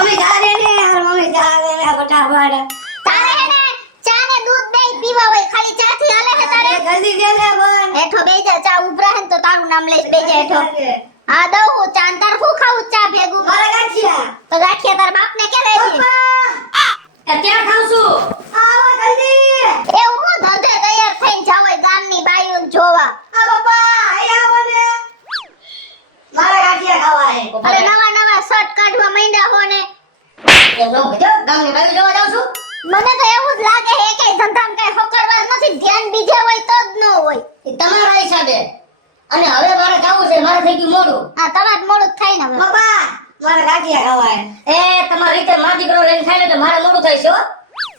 Mummy ચા દે ને યાર, મમ્મી ચા દે ને ફટાફટ. તારે હે ને ચા ને દૂધ બે પીવા હોય, ખાલી ચા થી હાલે છે તારે? જલ્દી દે ને બોલ. હેઠો બેહી જા, ચા ઉભરા હે ને તો તારું નામ લઈશ, બેહી જા હેઠો. હા દઉં હું ચા, તાર શું ખાવું ચા ભેગું? મારે ગાંઠિયા. તો ગાંઠિયા તાર બાપ ને કે લઈ ક્યાં ખાવ છું? આવો જલ્દી. એવું હું ધંધે તૈયાર થઈને જાવ ગામની બાયુને જોવા. આ પપ્પા અહીં આવો ને. મારે ગાંઠિયા ખાવા હે. અરે નવા નવા શર્ટ કાઢવા માંડ્યા હો ને. એમ નો કહેજો, ગામની બાજુ જોવા જાઉં છું. મને તો એવું જ લાગે હે કે ધંધામાં કઈ ફકડવાર નથી, ધ્યાન બીજે હોય તો જ ન હોય. એ તમારા હિસાબે. અને હવે મારે જાવું છે, મારે થઈ ગયું મોડું. હા તમાર મોડું થાય ને હવે. પપ્પા મારે ગાંઠિયા ખાવા હે. એ તમારી રીતે માં દીકરો લઈને ખાઈ લે તો મારે મોડું થાય છે હો.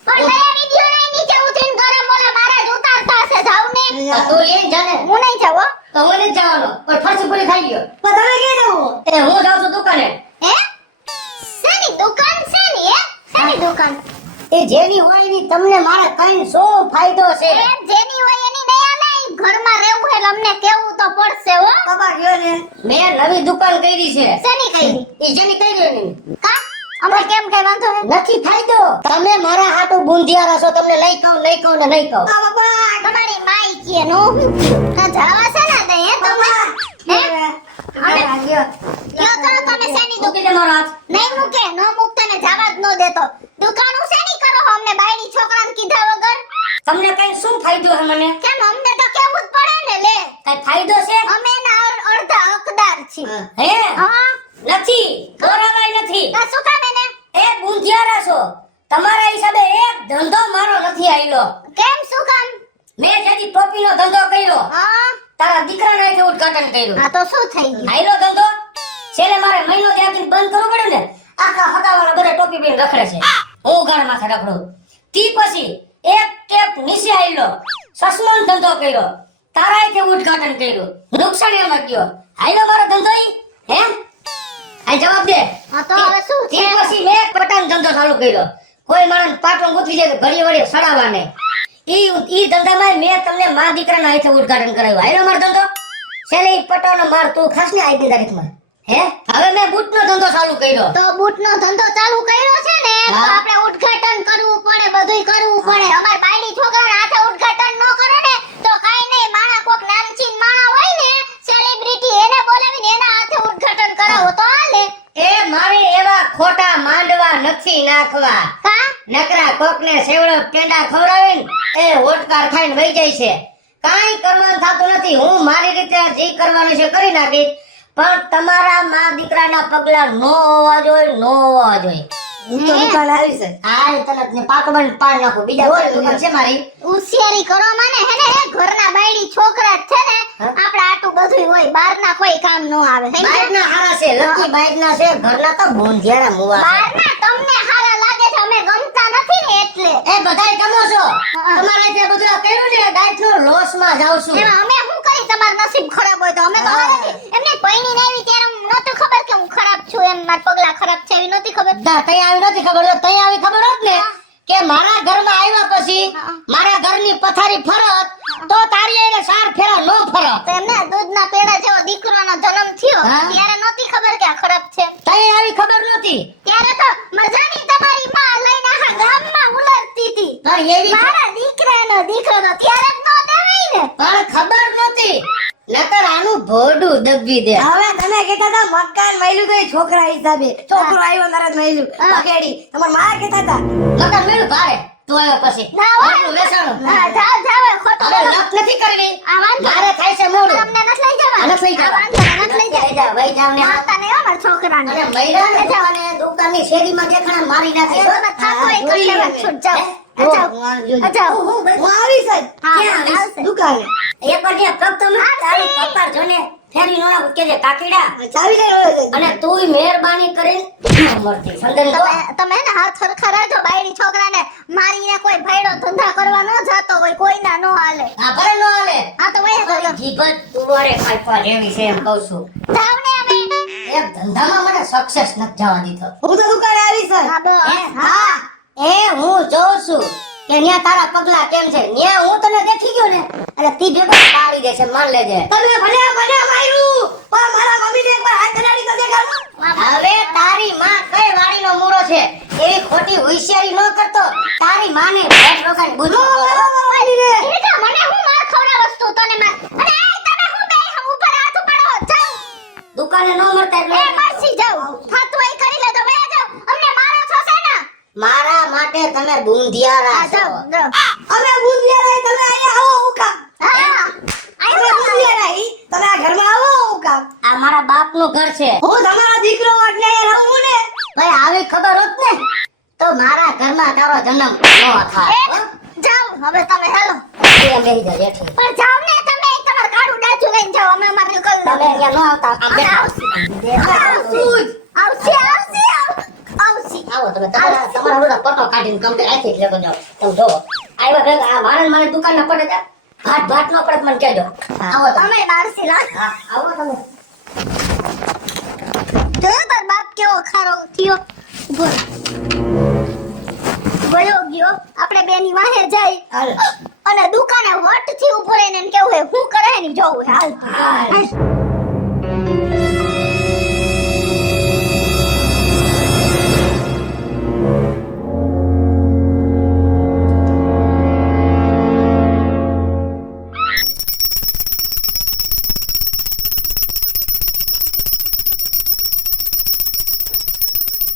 પણ મેં વિડિયો નહીં નીચે ઉતરીને ગરમ મોલા મારા જ ઉતારતા હશે, જાવ ને. તું લઈને જા ને. હું નહીં જાવ હો. તો હું નથી જવાનો, પણ ફરસી પૂરી થઈ ગયો. પણ તમે ક્યાં જાવ? એ હું જાઉં છું દુકાને. હે શેની દુકાન છે ને? હે શેની દુકાન? એ જેની હોય એની તમને મારે કઈ શું ફાયદો છે? એ જેની હોય એની નહીં આલે, ઘરમાં રહેવું એટલે અમને કેવું તો પડશે હો. પપ્પા ગયો ને. મેં નવી દુકાન કરી છે. શેની કરી? એ જેની કરી ને. કા અમે કેમ કઈ વાંધો નથી ફાયદો. તમે મારા હાટુ બુંધિયારા છો, તમને લઈ કહું નહીં કહું ને નહીં કહું. પપ્પા તમારી માઈ કે નો કા જાવા છે ને દે હે તમે? હે ગયો કયો તો તમે શેની દુકાન? મૂકી દે મારો હાથ. નહીં મૂકે, નો મૂકતા ને જવા જ નો દેતો. દુકાનું શેની કરો હો? અમને બાયડી છોકરાને કીધા વગર? તમને કઈ શું ફાયદો છે મને? કેમ અમને તો કેવું જ પડે ને લે. કઈ ફાયદો છે? અમે ના અડધા હકદાર છીએ. હે હા નથી, બરાબર નથી. આ શું કામ એને? એ બુંધિયારા છો. તમારા હિસાબે એક ધંધો મારો નથી આયલો. કેમ શું કામ? મેં જેથી ટોપીનો ધંધો કર્યો, હા તારા દીકરાના હાથે ઉદ્ઘાટન કર્યું. આ તો શું થઈ ગયું? આયલો ધંધો. છેલ્લે મારે મહિનો ત્યાંથી બંધ કરવો પડ્યો ને. આખા હગાવાળા બધા ટોપી પહેરીને રખડે છે, હું ઘર માથે રખડું. તી પછી એક ટેપ નીચે આયલો, સસમન ધંધો કર્યો, તારા હાથે ઉદ્ઘાટન કર્યું, નુકસાનીમાં ગયો. આયલો મારો ધંધો ઈ? હે આ જવાબ દે. હા તો હવે શું છે? તી પછી મેં પટાન ધંધો ચાલુ કર્યો. કોઈ માણસ પાટણ ગુથવી જાય તો ઘડી વળી સડાવવાને. ઈ ધંધામાં મેં તમને મા દીકરાના હાથે ઉદ્ઘાટન કરાવ્યું. આયલો મારો ધંધો. છેલ્લે ઈ પટાનો માર તું ખાસ ને આઈ તારીખમાં. હે હવે મેં બૂટનો ધંધો ચાલુ કર્યો. તો બૂટનો ધંધો ચાલુ કર્યો છે ને તો હા. આપણે ઉદ્ઘાટન કરવું પડે, બધુંય કરવું પડે. અમાર બાયડી છોકરાના હાથે ઉદ્ઘાટન ન કરે ને તો કાઈ નહીં, માણા કોક નામચીન માણા હોય ને સેલિબ્રિટી, એને બોલાવીને એના હાથે ઉદ્ઘાટન કરાવો તો હાલે. એ મારે એવા ખોટા માંડવા નથી નાખવા. કા નકરા કોકને સેવડો પેંડા ખવડાવીને એ હોટકાર ખાઈને વહી જાય છે. કાઈ કરવાનું થતું નથી. હું મારી રીતે જે કરવાનું છે કરી નાખીશ, પણ તમારા મા દીકરાના પગલા નો હોવા જોઈએ, નો હોવા જોઈએ. હું તો દુકાન આવી છે. હા તરત ને પાટો બંધ પાડ નાખો. બીજા કોઈ દુકાન છે મારી. હોશિયારી કરો મને હે ને, એ ઘરના બાયડી છોકરા જ છે ને, આપણે આટલું બધું હોય, બહારના કોઈ કામ ન આવે. બાઈકના હારા છે, લકી બાઈકના છે, ઘરના તો બોંધિયારા મુવા છે. બહારના તમને હારા લાગે છે, અમે ગમતા નથી ને એટલે. એ બધાય કમો છો. તમારે જે બધું કર્યું ને ડાયટ નો લોસ માં જાવ છું. એમાં અમે શું કરી? તમારું નસીબ ખરાબ હોય તો અમે તો હા. હારે છે. એમને પૈણી ને આવી ત્યારે નહોતું ખબર કે હું ખરાબ છું, એમ મારા પગલા ખરાબ છે એવી નહોતી ખબર. તઈ આવી નથી ખબર. તઈ આવી ખબર હોત ને કે મારા ઘરમાં આવ્યા પછી હા. મારા ઘરની પથારી ફરત તો તારી એને સાર ફેરા નો ફરત. તો એમને દૂધના પેડા જેવો દીકરાનો જન્મ થયો હા. ત્યારે નહોતી ખબર કે આ ખરાબ છે. તઈ આવી ખબર નહોતી. ત્યારે તો મજાની તમારી માં લઈને આખા ગામમાં ઉલરતી હતી. પણ એવી મારા દીકરાનો દીકરો ત્યારે જ નો દેવાય ને. પણ ખબર નહોતી. નકર આનું ભોડું દબી દે. હવે તમે કહેતા હતા મકાન મળ્યું તો એ છોકરા હિસાબે છોકરો આવ્યો તરત મળ્યું બગેડી તમાર માં કહેતા હતા મકાન મેળું ભારે તું આવ્યો પછી ના હોય. આટલું વેચાણું. હા જાવ જાવ ખોટું હવે બોલો. લપ નથી કરવી. આ વાંધો મારે થાય છે મોડું. તમને નથી લઈ જવા. આ નથી લઈ જવા. આ વાંધો નથી લઈ જવા. વહી જા, વહી જાવ ને. માતા ને અમાર છોકરાને. અને મહિલાને જવાને દુકાનની શેરીમાં દેખાડા મારી નાખી. એ તમે થાકો એ કરી લેવા છૂટ જાઓ. જાઓ. જાઓ. હું આવી સાહેબ હા, ક્યાં આવીશ? આવશે. દુકાને એક વાર જે પગ તો મેં તારી કપાળ જોને ફેરી નો નાખ કે જે કાકીડા. ચાવી લઈ રહ્યો છે અને તુંય મહેરબાની કરીને ન મરતી. સમજણ તો? તમે ને હાથ સરખા રાખજો. બાયડી છોકરાને મારીને કોઈ ભેડો ધંધા કરવા ન જાતો હોય, કોઈના નો હાલે. આ ભલે નો હાલે. આ તો વહી ગયો. જીભ તુવારે કાપવા જેવી છે એમ કહું છું. જાવ ને અમે. એક ધંધામાં મને સક્સેસ નથી જવા દીધો. હું તો દુકાને આવી સાહેબ હા બસ. હા એ હું જોઉં છું. કે ન્યા તારા પગલા કેમ છે ન્યા હું તને દેખી ગયો ને એટલે તી ભેગો પાડી દેશે માન લેજે તમે ભલે ભલે માર્યું પણ મારા મમ્મીને એકવાર હાથ કરાડી તો દેખાડો. હવે તારી માં કઈ વાડીનો મૂળો છે એવી ખોટી હોશિયારી ન કરતો તારી માને ભેટ રોકાઈ બુજો ઈરકા મને હું માર ખવડાવસ તું તને માર અને એ તમે હું બે ઉપર હાથ ઉપાડો જાવ દુકાને ન મળતા એ એટલે મરસી જાવ થાતું એ કરી લે તો બે જાવ અમને મારો છો છે ને મારા માટે તમે બુંધિયારા આ છો જાવ જાવ. અમે બુંદિયા રહી તમે અહીંયા આવો ઉકા. હા અમે બુંદિયા રહી તમે આ ઘરમાં આવો ઉકા. આ મારા બાપનું ઘર છે હું તમારો દીકરો એટલે અહીંયા રહું ને. ભાઈ આવી ખબર હોત ને તો મારા ઘરમાં તારો જન્મ ન થાય એ જાવ હવે તમે હેલો અહીંયા બેહી જા બેઠી પણ જાવ ને તમે તમાર કાડું ડાચું લઈને જાવ અમે અમાર કલ તમે અહીંયા ન આવતા આમ બેઠા આવશે આવશે આવો તમે તમારા બધા ફોટો કાઢીને કમ્પ્લીટ રાખી લેતો જાઓ તમે જોવો આવ્યા ભેગા આ મારે દુકાન પડે છે ભાટ ન પડે મને કહેજો આવો તમે તમે મારસી લાગ હા આવો તમે જો તાર બાપ કેવો ખારો થયો ઉભો વયો ગયો આપણે બેની વાહે જાય હાલ અને દુકાને વટ થી ઉભો રહીને એને કેવું હે હું કરે ની જોવું હે હાલ હાલ.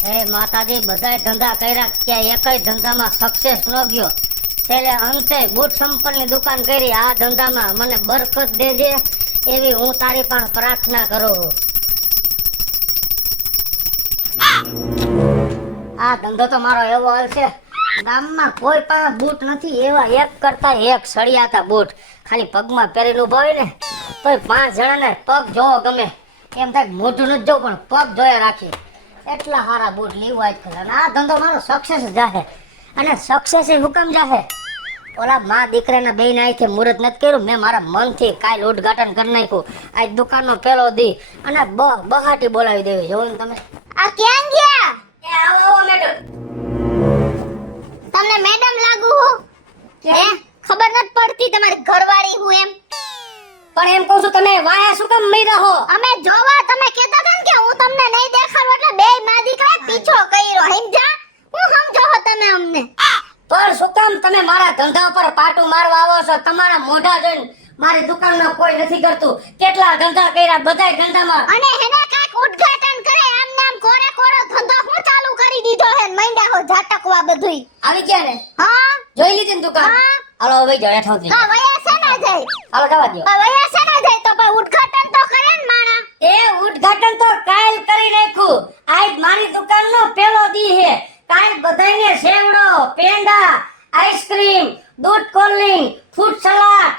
હે માતાજી બધાય ધંધા કર્યા ક્યાં એકય ધંધામાં સક્સેસ ન ગયો છેલ્લે અંતે બૂટ સંપલની દુકાન કરી આ ધંધામાં મને બરકત દેજે એવી હું તારી પાસે પ્રાર્થના કરું આ ધંધો તો મારો એવો હાલ છે ગામમાં કોઈ પાસે બૂટ નથી એવા એક કરતા એક સળિયાતા બૂટ ખાલી પગમાં પહેરીને ઉભા હોય ને તોય 5 જણાને પગ જોવો ગમે એમ થાય મોઢું નથી જોવું પણ પગ જોયા રાખીએ એટલા સારા બૂટ લેવા જ કરે અને આ ધંધો મારો સક્સેસ જાહે અને સક્સેસ એ હુકમ જાહે ઓલા મા દીકરાના બેન આઈથી મુહૂર્ત નથી કર્યું મેં મારા મનથી કાલ ઉદ્ઘાટન કરી નાખ્યું આજ દુકાનનો પહેલો દી અને બહાટી બોલાવી દેવી જોવો ને તમે આ ક્યાં ગયા એ આવો આવો મેડમ તમને મેડમ લાગુ હું હે ખબર નથી પડતી તમારી ઘરવાળી હું એમ પણ એમ કહું છું તમે વાયા શું કામ મઈ રહો અમે જોવા તમે કહેતા હતા ને કે હું તમને નહીં દેખાડું એટલે બે માં દીકરા પીછો કર્યો સમજ્યા હું સમજો છો તમે અમને પણ શું કામ તમે મારા ધંધા ઉપર પાટું મારવા આવો છો તમારા મોઢા જોઈને મારી દુકાનનો કોઈ નથી કરતું કેટલા ધંધા કર્યા બધાય ધંધામાં અને હેને કાક ઉદ્ઘાટન કરે આમ નામ કોરે કોરો ધંધો હું ચાલુ કરી દીધો હે મૈંડા હો ઝાટકવા બધુંય આવી ગયા ને હા જોઈ લીધી ને દુકાન હા. હાલો હવે જડે ઠોકી હા વયા છે ના જાય હાલો જવા દો વયા છે ના જાય તો પણ ઉદ્ઘાટન તો કરે ને માણા એ ઉદ્ઘાટન તો કાલ કરી નાખ્યું આજ મારી દુકાનનો પહેલો દી હે કાલ બધાયને સેવડો પેંડા આઈસ્ક્રીમ દૂધ કોલ્ડ ફ્રૂટ સલાડ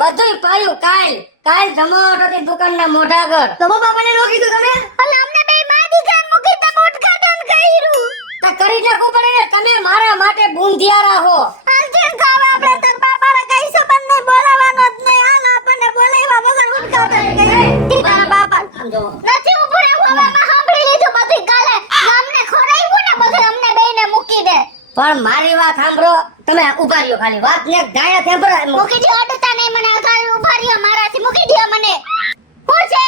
બધુંય પાયું કાલ જમાવટ હતી દુકાનના મોઢા આગળ તો બાપાને નો કીધું તમે. અલા અમને બે માં દીકરા મૂકી તમે ઉદ્ઘાટન કર્યું તો કરી નાખવું પડે ને તમે મારા માટે બુંધિયારા હો અર્જુન ખાવા આપણે તર બાપાને કહીશું પણ નહીં બોલાવાનો જ નહીં હાલ આપણને બોલાવ્યા વગર ઉદ્ઘાટન કર્યું તારા બાપા આમ જો નથી ઉભું રહેવું હવે મેં સાંભળી લીધું બધું કાલે ગામને ખોરાવ્યું ને બધું અમને બેયને મૂકી દે પણ મારી વાત સાંભળો તમે ઉભા રહ્યો ખાલી વાત ને ગાયા સાંભળો મૂકી દો અડતા નહીં મને અગાડી ઉભા રહ્યો મારાથી મૂકી દો મને હું છે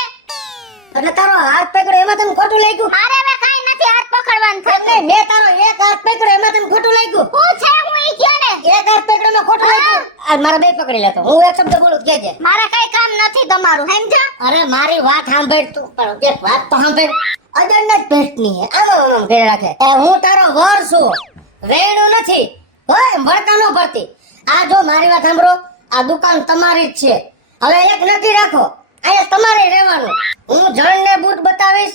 એટલે તારો હાથ પકડો એમાં તને ખોટું લાગ્યું મારે હવે કાઈ નથી હાથ પકડવાનું થતું નહીં મેં તારો એક હાથ પકડ્યો એમાં તને ખોટું લાગ્યું હું છે હું ઈ ગયો ને એક હાથ પકડ્યો એમાં ખોટું લાગ્યું આ મારા બે પકડી લેતો હું એક શબ્દ બોલું કે છે મારે કઈ કામ નથી તમારું સમજો અરે મારી વાત સાંભળ તું પણ એક વાત તો સાંભળ અજંડા જ પેટની હે આમ કરી રાખે એ હું તારો વર છું વેણું નથી હોય વળતા નો પડતી આ જો મારી વાત સાંભળો આ દુકાન તમારી જ છે હવે એક નક્કી રાખો અહીંયા તમારે રહેવાનું હું જણને બૂટ બતાવીશ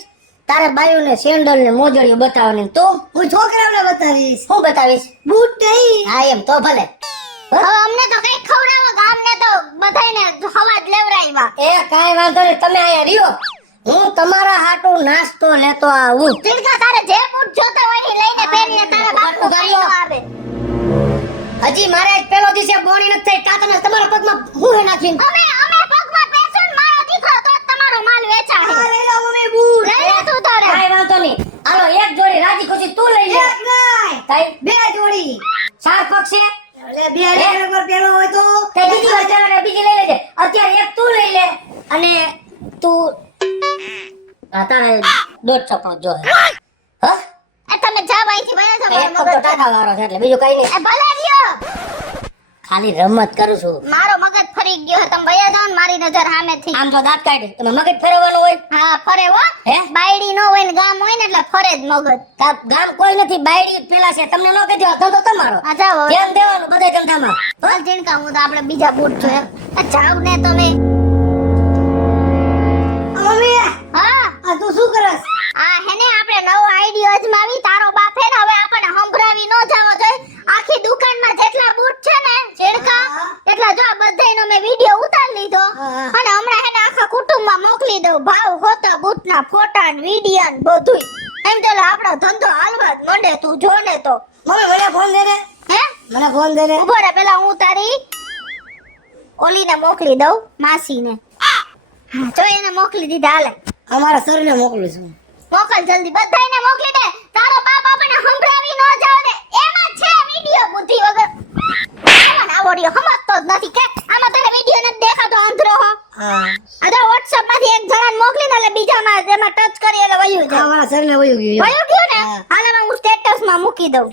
તારે બાયુને સેન્ડલ ને મોજડીઓ બતાવવાની તું હું છોકરાઓને બતાવીશ. હું બતાવીશ બૂટ નહીં. હા એમ તો ભલે હવે અમને તો કઈ ખવડાવો ગામને તો બધાયને હવા જ લેવરાવ્યા એ કાંઈ વાંધો નહીં તમે અહીંયા રહ્યો હું તમારા હાટુ નાસ્તો લેતો આવું તિલકા તારે જે બૂટ જોતો હોય એ લઈને પહેરીને તારા બાપનો ઉભા કઈનો રહ્યો. આવે હજી મારે આજ પેલો દિવસે બોણી નથી થઈ તા તમે તમારા પગમાં હું હે નાખીને અમે પગમાં પેસું ને મારો દીકરો તો જ તમારો માલ વેચાય આ લઈ લો મમ્મી બૂટ. લઈ લે તું તારે કાંઈ વાંધો નહીં હાલો એક જોડી રાજી ખુશી તું લઈ લે એક નહીં. તાઈ 2 જોડી. 4 પગ છે એટલે બે લેવલ પર પેલો હોય તો તે બીજી વાર ચાલો ને બીજી લઈ લેજે. અત્યારે એક તું લઈ લે અને તું તારે દોઢ ચપણો જો હા તમે જાવ અહીંથી વયા જાવ એક તો ટાટા વાળો છે એટલે બીજું કઈ નહીં. ભલે રહ્યો ખાલી રમત કરું છું. મારો મગજ ફરી ગયો તમે વયા જાવ ને મારી નજર સામેથી આમ તો દાંત કાઢે તમે મગજ ફેરવવાનું હોય. હા ફરે હો હે? બાયડી નો હોય ને ગામ હોય ને એટલે ફરે જ મગજ ગામ કોઈ નથી, બાયડી પેલા છે. તમને ન કહેજો ધંધો તમારો. આ જાવ હવે. ધ્યાન દેવાનું બધા ધંધામાં. ચાલ જીણકા હું તો આપણે બીજા બૂટ જોઈએ જાવ ને તમે મમ્મી હા આ તું શું કરસ? આ હેને આપણે નવો આઈડિયો અજમાવી તારો બાપ હે ને હવે આપણને સંભળાવી ન જાવો જોઈએ આખી દુકાનમાં જેટલા બૂટ છે ને જીણકા એટલા જો આ બધાયનો મેં વિડિયો ઉતારી લીધો હા. અને હમણાં હેને આખા કુટુંબમાં મોકલી દઉં ભાવ હોતા બૂટના ફોટા ને વિડિયો ને બધુંય એમ તો આપણો ધંધો હાલવા જ મંડે તું જો ને તો મમ્મી મને ફોન દે ને. હે મને ફોન દે ને. ઉભો રે પેલા હું તારી ઓલીને મોકલી દઉં માસીને હા જો એને મોકલી દીધા હાલે અમારા સરને મોકલું છું. મોકલ જલ્દી બધાયને મોકલી દે તારો બાપ આપણને સંભળાવી ન જાવ દે એમાં છે વિડિયો બુદ્ધિ વગર આમાં આવડ્યો સમજતો જ નથી કે આમાં તને વિડિયો નથી દેખાતો અંધરો હો હા આ તો WhatsApp માંથી એક જણાને મોકલીને એટલે બીજામાં એમાં ટચ કરી એટલે વયું જાય અમારા સરને વયું ગયું. વયું ગયું ને હા. હાલે હું સ્ટેટસ માં મૂકી દઉં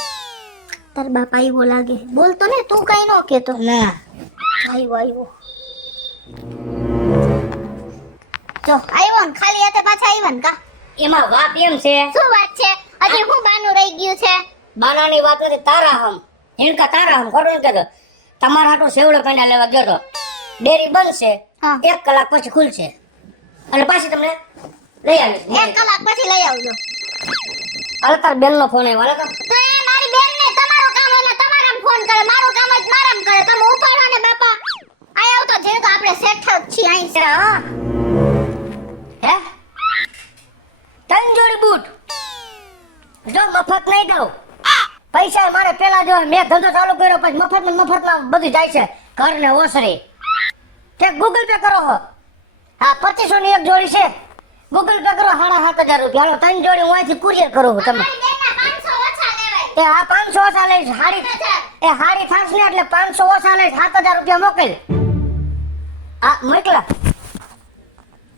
તાર બાપ આવ્યો લાગે બોલતો ને તું કઈ ન કેતો ના આવ્યો જો આવ્યો ને ખાલી હાથે પાછા આવ્યા ને કા એમાં વાત એમ છે, શું વાત છે હજી હું બાનું રહી ગયું છે બાનાની વાત નથી. તારા હમ હિણકા તારા હમ ખોટું નથી કહેતો. તમારા હાટુ સેવડો પેંડા લેવા ગયો તો ડેરી બનશે હા. 1 કલાક પછી ખુલશે એટલે પાછી તમને લઈ આવીશ. 1 કલાક પછી લઈ આવજો હાલ તાર બેન નો ફોન આવ્યો. હાલે તો તો એ મારી બેન ને તમારું કામ એટલે તમારામ ફોન કરે મારું કામ જ મારામ કરે તમે ઉપાડો ને બાપા આયા આવ તો જે તો આપણે સેટ જ છીએ અહીં છે હા હે 3 જોડી બૂટ જો મફત નહીં દઉં. પૈસા મારે પેલા જો મેં ધંધો ચાલુ કર્યો પછી મફતમાં બધું જાય છે ઘર ને ઓસરી. કે ગૂગલ પે કરો. હા 2500 ની એક જોડી છે. ગૂગલ પે કરો 7,500 રૂપિયા. હાલો 3 જોડી હું અહીંથી કુરિયર કરું છું તમે. મારી બેન ના 500 ઓછા લેવાય એ હા 500 ઓછા લઈશ. હાડી થાશે ને એટલે 500 ઓછા લઈશ. 7,000 રૂપિયા મોકલ. હા મોકલા.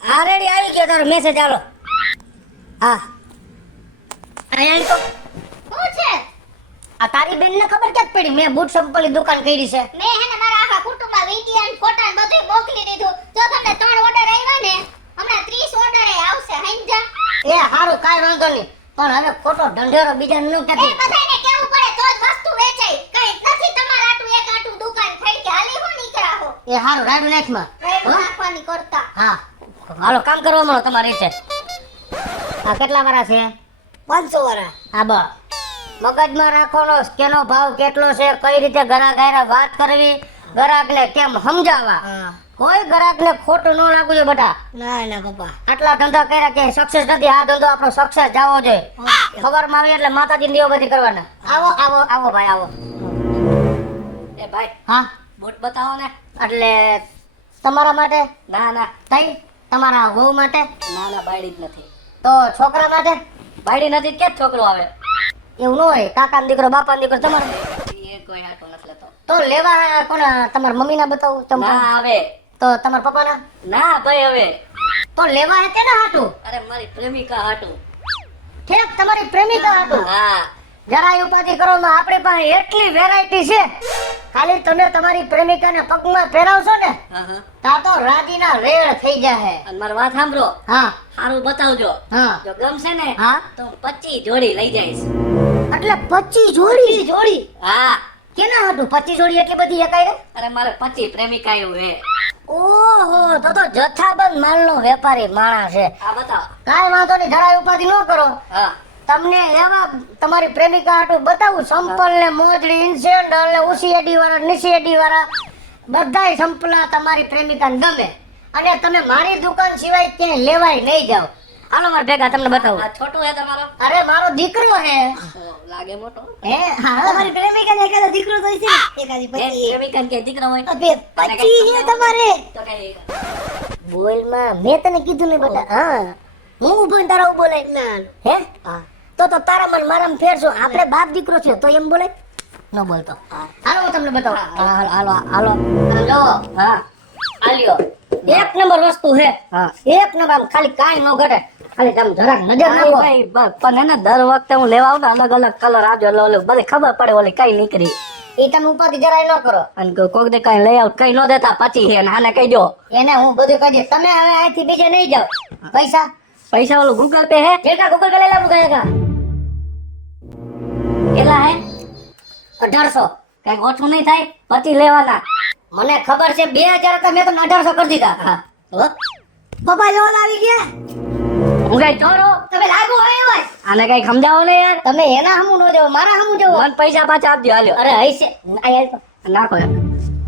હા રેડી આવી ગયો તારો મેસેજ. હાલો હા અહીંયા તો શું છે આ તારી બેન ને ખબર ક્યાં પડી મેં બૂટ સંપલની દુકાન કરી છે. મેં હેને મારા આખા કુટુંબમાં વિડિયો અને ફોટા ને બધું મોકલી દીધું જો તમને 3 ઓર્ડર આવ્યા ને હમણાં 30 ઓર્ડર આવશે હંજા એ હારું કાઈ વાંધો નહીં પણ હવે ખોટો ઢંઢેરો બીજા નું એ કહેતી. બધાને કેવું પડે તો જ વસ્તુ વેચાય કઈ નથી તમારા આટું એક આટું દુકાન ફેડ કે હાલી હો નીકળા હો એ હારું રાડું નાખમાં. રેડ નાખવાની કરતા હા હાલો કામ કરવા મળો તમારી રીતે. આ કેટલા વાળા છે? 500 વાળા. હા બસ મગજમાં રાખવાનો કેનો ભાવ કેટલો છે, કઈ રીતે ગ્રાહક હારે વાત કરવી, ગ્રાહકને કેમ સમજાવવા. હા કોઈ ગ્રાહકને ખોટું ન લાગવું જોઈએ બેટા. ના ના પપ્પા. આટલા ધંધા કર્યા કે સક્સેસ નથી. આ ધંધો આપણો સક્સેસ જવો જોઈએ. ખબરમાં આવી એટલે માતાજી દીવો બધી કરવાના. આવો આવો આવો ભાઈ આવો. એ ભાઈ હા બૂટ બતાવો ને. એટલે તમારા માટે? ના ના. તઈ તમારા વહુ માટે? ના ના બાયડી જ નથી. તો છોકરા માટે? બાયડી નથી કે છોકરો આવે એવું ન હોય. કાકા દીકરો બાપા દીકરો તમારો એ કોઈ હાટો નથી લેતો. તો લેવા કોના? તમારા મમ્મી ના બતાવું ચંપા આવે તો તમારા પપ્પા ના? ના ભાઈ હવે તો લેવા હે કેના હાટું? અરે મારી પ્રેમિકા હાટું. ઠીક તમારી પ્રેમિકા હાટું? હા જરાય ઉપાધિ કરો માં આપણી પાસે એટલી વેરાયટી છે. ખાલી તમે તમારી પ્રેમિકાને પગમાં પહેરાવશો ને તા તો રાજીના રેડ થઈ જાય. અને મારી વાત સાંભળો. હા સારું બતાવજો. હા જો ગમશે ને હા તો 25 જોડી લઈ જઈશ. એટલે 25 જોડી? જોડી હા. કેના હાટું 25 જોડી એટલી બધી એકાય? અરે મારે 25 પ્રેમિકાઓ હે. ઓહો તો જથ્થાબંધ માલનો વેપારી માણસ છે. આ બતાવો. કાઈ વાંધો નહીં જરાય ઉપાધિ ન કરો. હા તમને એવા તમારી પ્રેમિકા હાટું બતાવું સંપલ ને મોજડી ઇન્સેન્ડલ ને ઉસી એડી વાળા નીસી એડી વાળા બધાય સંપલા તમારી પ્રેમિકાને ગમે અને તમે મારી દુકાન સિવાય ક્યાંય લેવાય નહીં જાવ. હાલો માર ભેગા તમને બતાવું. આ છોટું હે તમારો? અરે મારો દીકરો હે. લાગે મોટો. હે હા તમારી પ્રેમિકાને એકાદો દીકરો તો છે ને? એકાદી પત્ની. પ્રેમિકાને કે દીકરો હોય અબે 25 છે તમારે. તો કઈ બોલમાં મેં તને કીધું ને બેટા. હા હું ઊભો ને તારા ઊભો લઈ. ના હે હા તો તારા મન મારામાં ફેર છો. આપણે બાપ દીકરો છે તો એમ બોલે. ન બોલતો. હાલો હું તમને બતાવું. હાલો હાલો હાલો જો. હા આલ્યો એક નંબર વસ્તુ છે. હા એક નંબર. આમ ખાલી કાઈ ન ઘટે, ખાલી તમે જરાક નજર નાખો. ભાઈ પણ એને દર વખતે હું લેવા આવું ને અલગ અલગ કલર આવજો એટલે ઓલે ભલે ખબર પડે ઓલી કઈ નીકળી. એ તમે ઉપાધિ જરાય ન કરો. અને કોઈક દે કઈ લઈ આવ કઈ ન દેતા પછી હે ને આને કહી દો. એને હું બધું કહી દઈશ. તમે હવે અહીંથી બીજે નહીં જાઓ. પૈસા ઓલું ગૂગલ પે હે. જેટલા ગૂગલ પે લઈ લાવું કહેગા. કેટલા હે? 1800. કઈ ઓછું નહીં થાય પછી લેવાના. મને ખબર છે 2000 હતા મેં તમને 1800 કરી દીધા. હા પપ્પા લોન આવી ગયા. હું કઈ ચોરો તમે લાગુ હોય આને કઈ સમજાવો ને યાર. તમે એના હમું નો દેવો, મારા હમું દેવો. મને પૈસા પાછા આપજો હાલ્યો. અરે હૈસે નાખો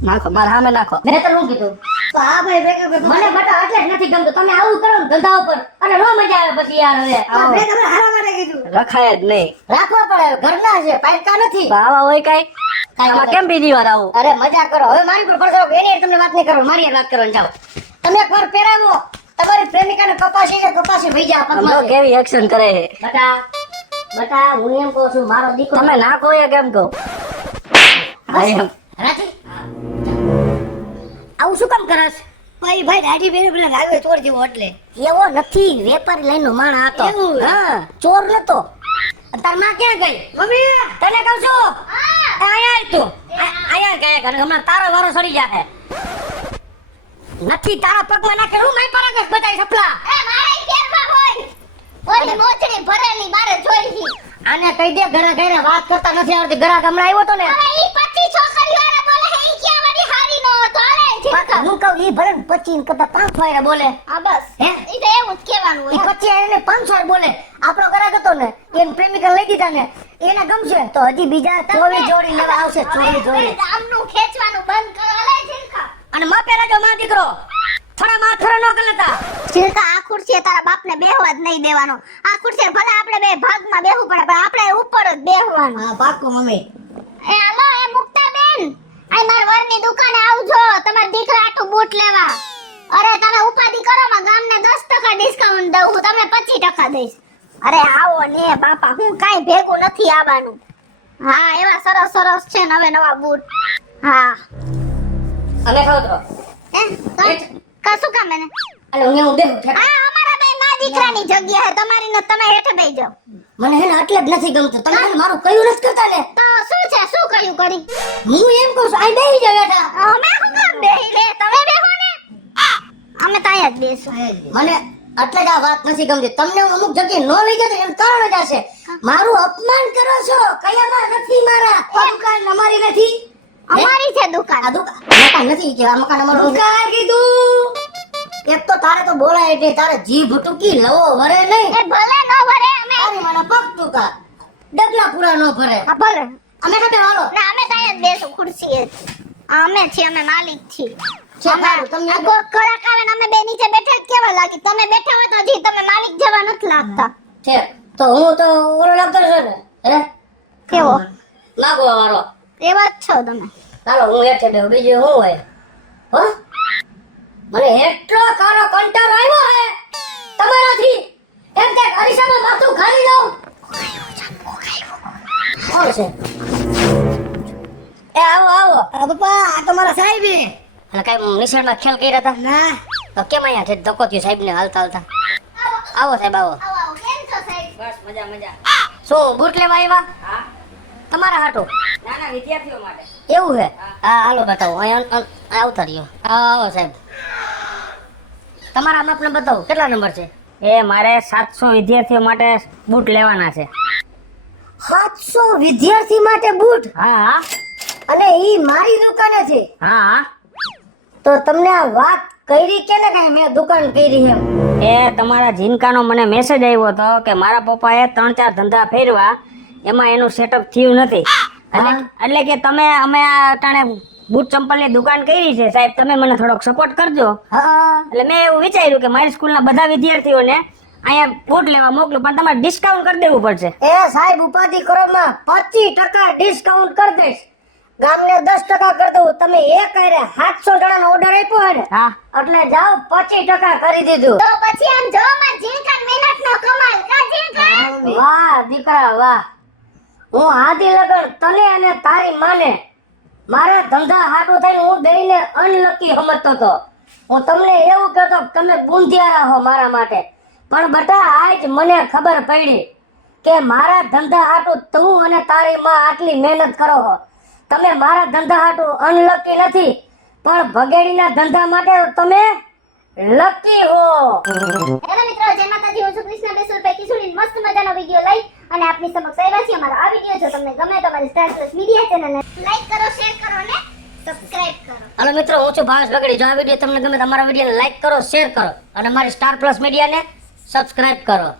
નાખો મારા સામે નાખો. મેં તો શું કીધું? તો આ ભાઈ ભેગા મને બટા એટલે જ નથી ગમતું. તમે આવું કરો ને ધંધા ઉપર અને નો મજા આવે પછી યાર. હવે આવો. મેં તમને હારા માટે કીધું. રખાય જ નહીં. રાખવા પડે, ઘરના છે, પાયકા નથી. આવા હોય કઈ કેમ બીજી વાર આવું? અરે મજા કરો. હવે મારી પર પડશે એની હારે તમને વાત નહીં કરો, મારી હારે વાત કરવાની જાઓ. તમે એકવાર પહેરાવો, તમારી પ્રેમિકાને કપાસી છે, કપાસી ભઈ જા પગમાં. કેવી એક્શન કરે છે. બટા હું એમ કહું છું, મારો દીકરો તમે નાખો એ કેમ કહો? રાજી આવું શું કામ કરસ? ભાઈ દાઢી બેરી પેલા હાઈવે ચોર જેવો એટલે. એવો નથી, વેપારી લાઈન નો માણસ હતો. એવું? હા ચોર નતો. તાર માં ક્યાં ગઈ? મમ્મી તને કહું છું આયા તું આયા ગયા ઘરે હમણાં તારો વારો સડી જાહે. નથી તારા પગમાં નાખે હું નહીં પરાગસ બતાઈ સપલા. એ મારે ફેરવા હોય ઓલી મોચડી ભરેલી બારે જોઈ છી. આને કહી દે ઘરે ઘરે વાત કરતા નથી આવડતી. ઘરા હમણાં આવ્યો તો ને હવે ઈ 25 છોકરીઓ આરે બોલે હે ઈ ક્યાં વાડી હારી નો તો આલે છે. હું કહું ઈ ભલે 25 કરતા 500 આરે બોલે. આ બસ હે? ઈ તો એવું જ કહેવાનું ઈ હોય. 25 આરે 500 બોલે. આપણો ઘરાક હતો ને એને પ્રેમિકા લઈ દીધા ને એને ગમશે તો હજી બીજા 24 જોડી લેવા આવશે. 24 જોડી આમનું ખેંચવાનું બંધ કરો લે જીલકા. અને માં પેલા જો માં દીકરો થોડા માં થોડા નો કલતા. જીલકા આ ખુરશીએ તારા બાપને બેહવા જ નહીં દેવાનો. આ ખુરશીએ ભલે આપણે બે ભાગમાં બેહવું પડે પણ આપણે ઉપર જ બેહવાનું. હા પાક્કો મમ્મી. એ હાલો એ મુક્તા બેન આ માર વરની દુકાને આવજો તમારા દીકરા આટું બૂટ લેવા. અરે તમે ઉપાધિ કરો માં ગામને 10% ડિસ્કાઉન્ટ દઉં હું તમને 25% દઈશ. અરે આવો ને બાપા હું કાઈ ભેગું નથી આવવાનું. હા એવા સરસ સરસ છે નવે નવા બૂટ. હા અમે ખાવ તો હે કશું કામ એને અલે હું બેહું. આ અમારા બે માં દીકરાની જગ્યા હે તમારી ને તમે હેઠે બેહી જાઓ. મને હે ને એટલે જ નથી ગમતું. તમે મને મારું કયું નથી કરતા ને. તો શું છે શું કયું કરી હું એમ કહું છું આ બેહી જાવ બેટા. અમે શું કામ બેહી લે તમે બેહો ને અમે તો અહીંયા જ બેસું. મને એટલે જ આ વાત નથી ગમતી. તમને હું અમુક જગ્યાએ નો લઈ જતો એનું કારણ જ આ છે. મારું અપમાન કરો છો. કયામાં નથી મારા. આ દુકાન અમારી નથી. અમારી છે દુકાન. આ દુકાન મકાન નથી કે આ મકાન અમારું દુકાન કીધું. એક તો તારે તો બોલાય એટલે તારે જીભ ટૂંકી લવો ભરે નહીં. એ ભલે ન ભરે અમે તારી મને પગ ટૂંકા ડગલા પૂરા ન ભરે. હા ભલે અમે કતે વાળો ના અમે તો અહીંયા જ બેસું ખુરશીએ જ. અમે છીએ અમે માલિક છીએ. છે સારું. તમને આ કોક ખોરાક આવે ને અમે બે નીચે બેઠા જ કેવા લાગી. તમે બેઠા હોય તો હજી તમે માલિક જેવા નથી લાગતા. છે તો હું તો ઓલો લાગતો છે ને હે કેવો માગો વાળો. એવા જ છો તમે. ચાલો હું હેઠે બેહું. બીજું શું હોય હો? મને એટલો કારો કંટાળો આવ્યો હે તમારાથી. એમ કે અરીસામાં માથું ખાલી લઉં. કોણ છે? એ આવો આવો. અરે પપ્પા આ તો મારા સાહેબ હે. એટલે કઈ નિશાળમાં ખેલ કર્યા હતા ના તો કેમ અહીંયા છે ધક્કો થયો સાહેબ ને હાલતા હાલતા? આવો સાહેબ આવો. આવો આવો કેમ છો સાહેબ? બસ મજા મજા. શું બૂટ લેવા આવ્યા? હા. તમારા હાટો? ના ના વિદ્યાર્થીઓ માટે. એવું છે? હા હાલો બતાવો. અહીંયા આવતા રહ્યો. આવો સાહેબ. તમારા માપને બતાવો કેટલા નંબર છે? એ મારે 700 વિદ્યાર્થીઓ માટે બૂટ લેવાના છે. 700 વિદ્યાર્થી માટે બૂટ? હા અને ઈ મારી દુકાને છે. હા. તો તમને આ વાત કરી કે ને કે મેં દુકાન કરી એમ? એ તમારા જીનકાનો મને મેસેજ આવ્યો હતો કે મારા પપ્પાએ 3-4 ધંધા ફેરવા એમાં એનું સેટઅપ થયું નથી. એટલે કે તમે અમે આ અટાણે બૂટ ચંપલની દુકાન કરી છે સાહેબ. તમે મને થોડોક સપોર્ટ કરજો. હા એટલે મેં એવું વિચાર્યું કે મારી સ્કૂલના બધા વિદ્યાર્થીઓને અહીંયા બૂટ લેવા મોકલું પણ તમારે ડિસ્કાઉન્ટ કરી દેવું પડશે. એ સાહેબ ઉપાધિ કરો માં 25% ડિસ્કાઉન્ટ કરી દઈશ. ગામને 10% કરી દઉં. તમે એક હારે 700 જણાનો ઓર્ડર આપ્યો હે ને હા એટલે જાઓ 25% કરી દીધું. તો પછી આમ જો માં જીલકા મહેનતનો કમાલ કા જીલકા. વાહ દીકરા વાહ. હું આદિ લગન તને અને તારી માને મારા ધંધા હાટું થઈને હું બેયને અનલકી સમજતો હતો. હું તમને એવું કહેતો કે તમે બુંધિયારા હો મારા માટે, પણ બટા આજ મને ખબર પડી કે મારા ધંધા હાટું તું અને તારી માં આટલી મહેનત કરો છો. તમે મારા ધંધા હાટું અનલકી નથી, પણ ભગેડીના ધંધા માટે તમે લકી હો. હેલો મિત્રો, જય માતાજી. હું છું કૃષ્ણ બેસુલભાઈ કિશોરી. મસ્ત મજાનો વિડિયો લઈ અને આપની સમક્ષ આવ્યા છીએ. અમારો આ વિડિયો જો તમને ગમે તો અમારી સ્ટાર પ્લસ મીડિયા ચેનલને લાઈક કરો, શેર કરો અને સબસ્ક્રાઇબ કરો. હાલો મિત્રો, હું છું ભાવેશ બગડી. જો આ વિડીયો તમને ગમે તો અમારા વિડીયોને લાઈક કરો, શેર કરો અને અમારી સ્ટાર પ્લસ મીડિયાને સબસ્ક્રાઇબ કરો.